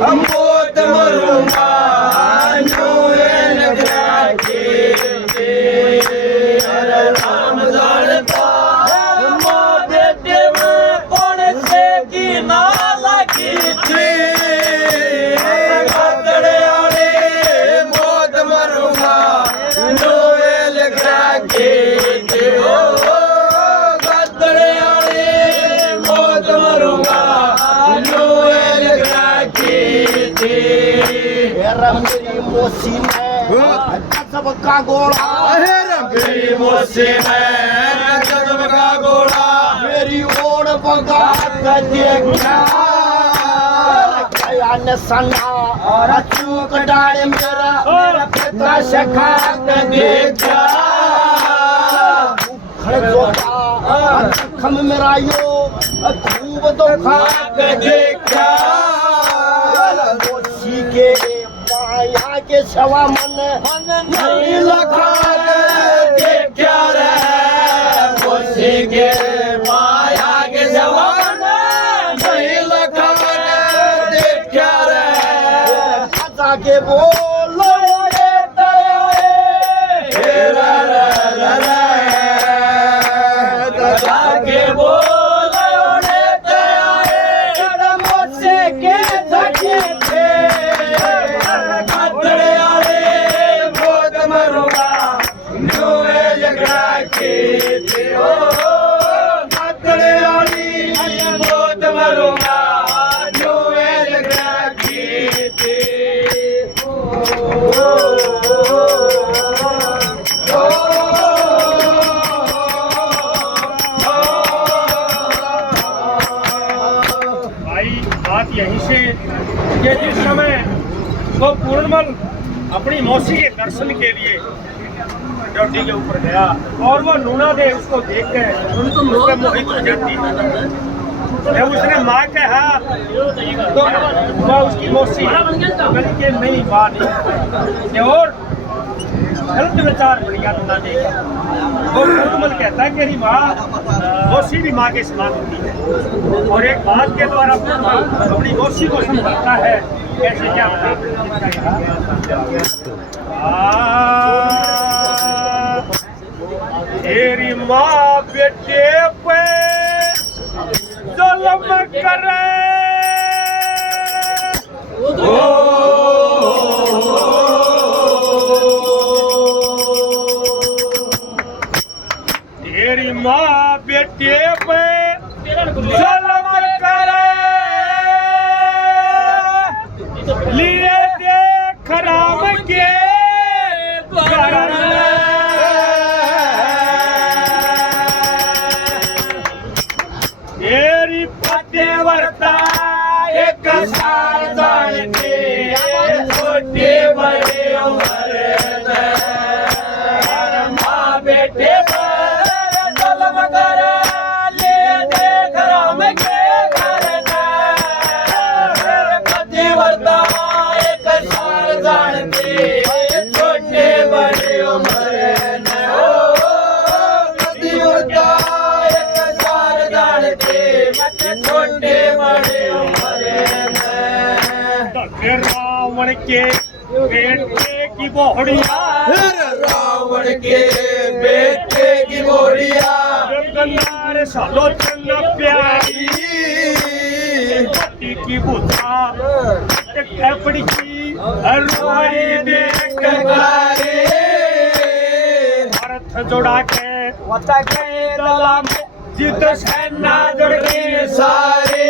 मोत मरूंगा राम जाड़ता माँ बेटे में कौन से की नाला की थी गदड़े मोत मरूंगा नोएल के ओ गदड़े मोत मरूंगा नोएल के मेरी मोसी ने गजब का गोला मेरी मोसी है गजब का गोला मेरी ओर बगा देखा गया निशाना और चूक डाले मेरा पिता शखा देखा खम मेरा यो खूब तो खा देखा मोसी के पाया के सवा मन नहीं लखा देखा रे मोसी के माया के जवान नहीं लखा देखा रे राजा के बोलो रे रा रा रा रा राजा के बोलो रे तेरे मोसे के धके थे गदड़े आले मोत मरूंगा नोएल के थे ओ गदड़े आली मोत मरूंगा नोएल के थे भाई बात यहीं से कि जिस समय वो पूर्णमल अपनी मौसी के दर्शन के लिए चोटी के ऊपर गया और वो नूना दे उसको देख कर उसके मोहित हो जाती है। जब उसने माँ कहा तो वह उसकी मौसी कही कि नहीं माँ नहीं और गलत विचार बढ़िया नूना दे वो पूर्णमल कहता है कि मेरी माँ मौसी भी माँ के समान होती है और एक बात के द्वारा अपनी मौसी को समझाता है कैसे क्या तेरी माँ बेटे पे जुल्म करे तेरी माँ बेटे पे जुल्म करे लिए देख राम के कारण तेरी पतिव्रता एक साल जानते छोटे बड़े उम्र में माँ बेटे पर जुल्म करे लिए देख राम के कारण पतिव्रता एक साल जानते छोटे बड़े उम्र में ओ पतिव्रता एक साल जानते छोटे बड़े उम्र में रावण के बेटे की बोहड़िया रावण के बेटे की बोहड़िया गंगार सालो चलना प्यारी पति की बुता कैपड़ी की रोई देख गारे भारत जोड़ा के वता के दला में जित सेना जुड़ के सारे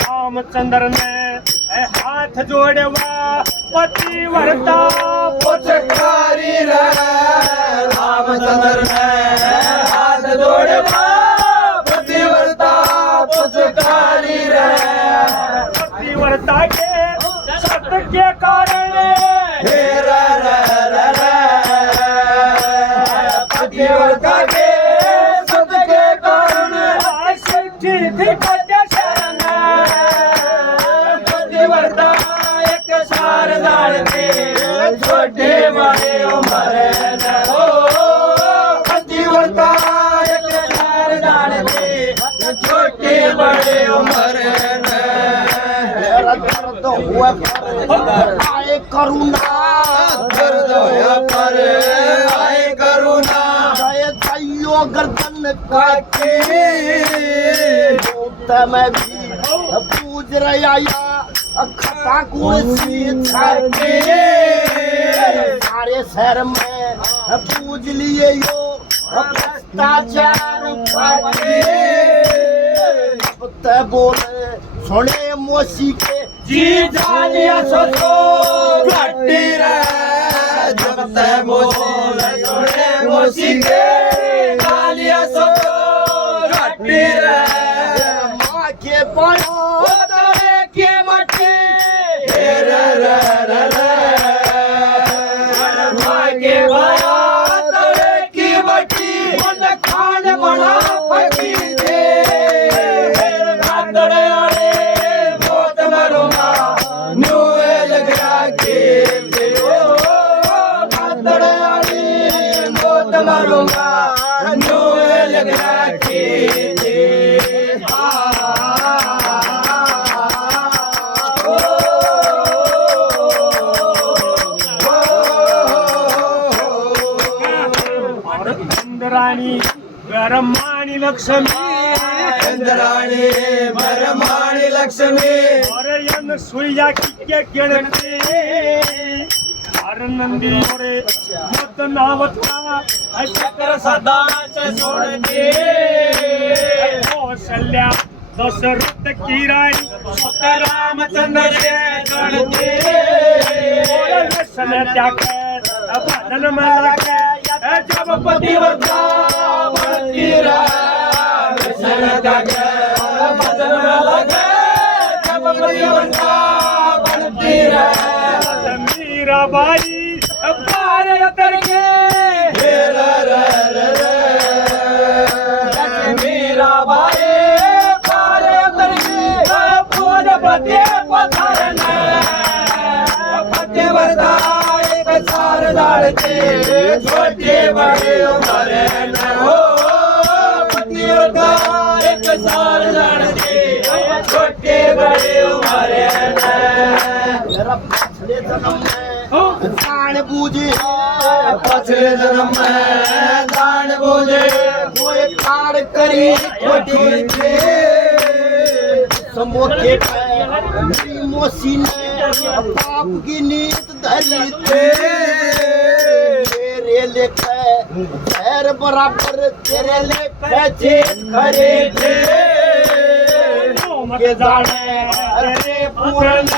रामचंद्र ने हाथ जोड़वा पतिव्रता पुचकारी रे रामचंद्र ने हाथ जोड़वा पतिव्रता पुचकारी रे पतिव्रता के सत्य के कारण हे रा रा रा रा पतिव्रता के सत्य के कारण सिद्धि थी शरण पतिव्रता एक सार दाड़ते छोटे बड़े उम्र हो पतिव्रता एक सार दाड़ते छोटे बड़े उम्र दर्द हुआ पर आए करुणा दर्द होया पर आए करुणा गए दैयो गर्दन काटे मैं भी पूज रहा खता गुण सी छाटे सारे शहर में पूज लिए यो भ्रष्टाचार फाटे अब ते बोले सुने मोसी के जी जानिया सो घटी रे जब ते मोल सुने मोसी के जानिया सो घटी रे माँ के बड़ो तोरे की मट्टी रे रे रे रे माँ के बड़ा तोरे की मट्टी मन खान बड़ा फटी दे कातड़े आले बहुत मरूंगा नुए लगा के ओ कातड़े आले बहुत मरूंगा नुए लगा के और इंद्राणी गरमाणी लक्ष्मी इंद्राणी भरमाणी लक्ष्मी और यन सुइया की गिनती हर नंदी और मुद नावत का चक्र सदा से छोड़ के कौशल्या दशरथ की रानी सुत रामचंद्र से गढ़ते और लक्ष्मण त्याग भजन में लगे जब पतिव्रता बढ़ती रहे भजन में लगे जब पतिव्रता बढ़ती रहे मीराबाई पार उतर के मीराबाई पार उतरी पूज पति पथरन पतिव्रता एक सार डालते छोटे बड़े उमरे न हो पतिव्रता एक सार डालते छोटे बड़े उमरे न मेरा पिछले जन्म में जान बूझे पछले जन्म में दान बूझे वो एक कार करी छोटी थे समोखे पे मेरी मोसी ने पाप की नीत धरी थे तेरे लेके पैर बराबर तेरे लेके चेत खरे थे के जाने अरे पूर्ण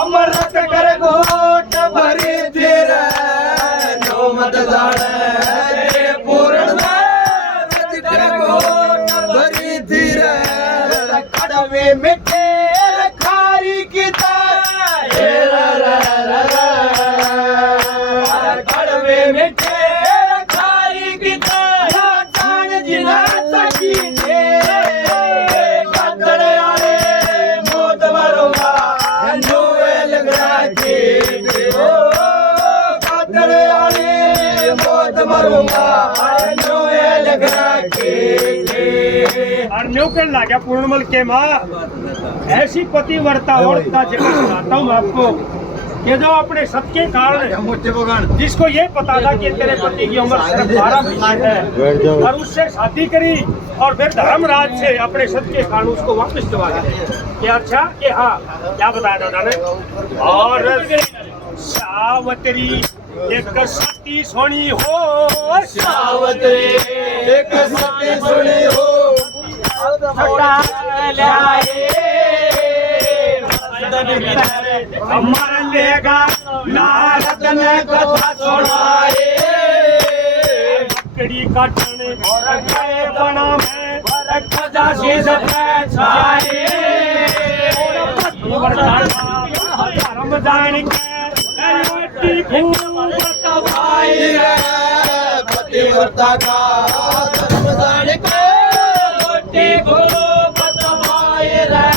अमृत कर घोट भरी तेरा नो मत जाने पूर्ण कर घोट भरी तेरा कड़वे मिटे खारी की कड़वे मिठे खारी की जान जिना सकी थे कातड़े आले मौत मरूंगा नुए लगा के ओ कातड़े आले मौत मरूंगा नुए लगा के और न्यू कहने लगा पूर्णमल के माँ ऐसी पतिव्रता औरत का जिक्र सुनाता हूँ मैं आपको कि जो अपने सत के कारण जिसको ये पता था कि तेरे पति की उम्र सिर्फ 12 महीने है और उससे शादी करी और फिर धर्मराज से अपने सत के कारण उसको वापस दिवा दिया कि अच्छा कि हाँ क्या बताया दादा ने और सावत्री एक सती सोनी हो सावत्री एक सती सुनी हो अमर लेगा नारद ने कथा सुनाए बकरी काटने गए बना में खजा शीश पे छाए धर्म जान के रोटी खूब भाई रे पतिव्रता का धर्म जान के रोटी खूब भाई रे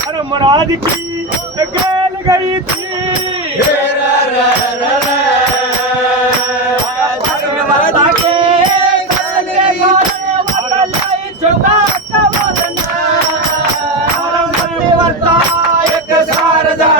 धर्मराज की गेल गई थी धर्मराज के गेल गई छोटा पतिव्रता एक सारदा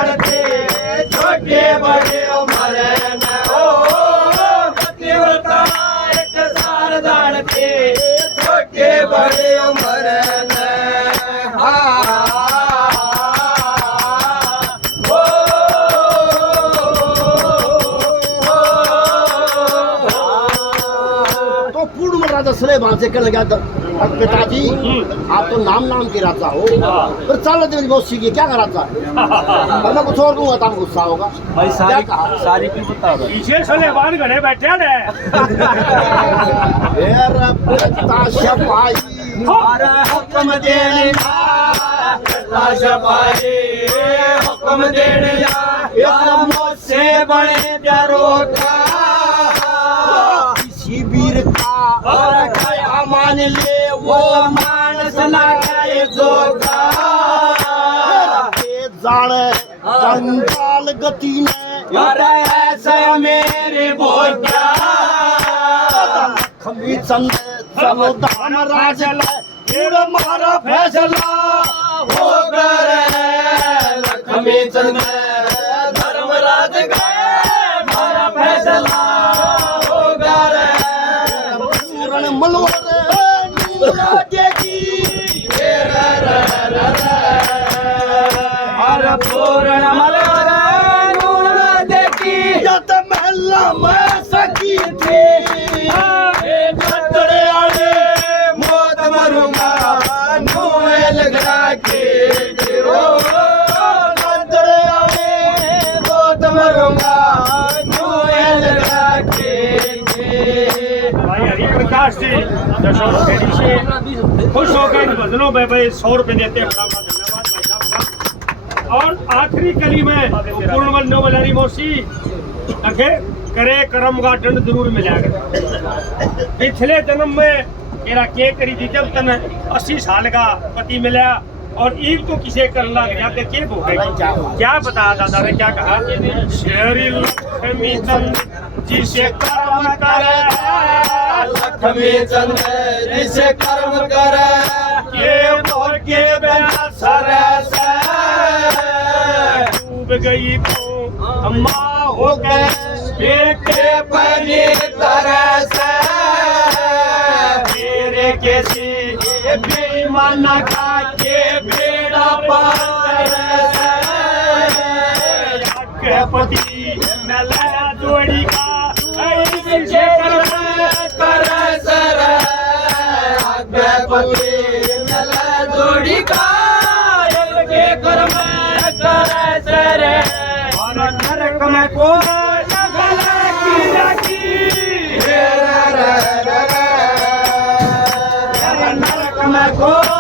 तसले बात से कहने लगा पिताजी आप तो नाम के राजा हो, पर चल तेरी मौसी की क्या कराता है, मैं कुछ और दूंगा तब गुस्सा होगा। भाई क्या कहा? सारी की बता दो। पीछे सलेमान घने बैठे ने मेरा पिता शपाई हमारा हुक्म देने शपाई हुक्म देने मुझसे बड़े प्यारों का किसी वीर का और क्या मान ले वो मानस ना गए जोगा के जाने जंजाल गति ने और ऐसा मेरे बोझा खमी चंद चलो दाम राज ले मारा फैसला हो गए लक्ष्मी चंद धर्मराज गए मारा फैसला हो गए पूर्ण मलोरे राजे की हर पूर्ण मलोरे राजे की जत महला में सकी थी खतरे आले मौत मरूंगा नुए लगा के ओ खतरे आले मौत मरूंगा नुए लगा के भाई हरि प्रकाश जी दशों फेरी से खुश होकर इन भजनों में भाई 100 रुपए देते हैं। बड़ा धन्यवाद भाई साहब का। और आखिरी कली में पूर्णमल नोबलारी मौसी अखे करे कर्म का दंड जरूर मिलेगा। पिछले जन्म में मेरा के करी थी जब तन 80 साल का पति मिला और ईद तो किसे कर लग गया के हो गई। क्या बता दादा ने क्या कहा, शेरी लक्ष्मी चंद जिसे कर्म करे लक्ष्मी चंद जिसे कर्म करे ये बोल के बेना सरस डूब गई तो अम्मा हो गए बेटे पनी तरस मेरे कैसी बेईमान खा के बेड़ा पार के पति मिला जोड़ी का ऐसे कर सर पति मिला जोड़ी का के कर्म कर सर और नरक में को नरक में को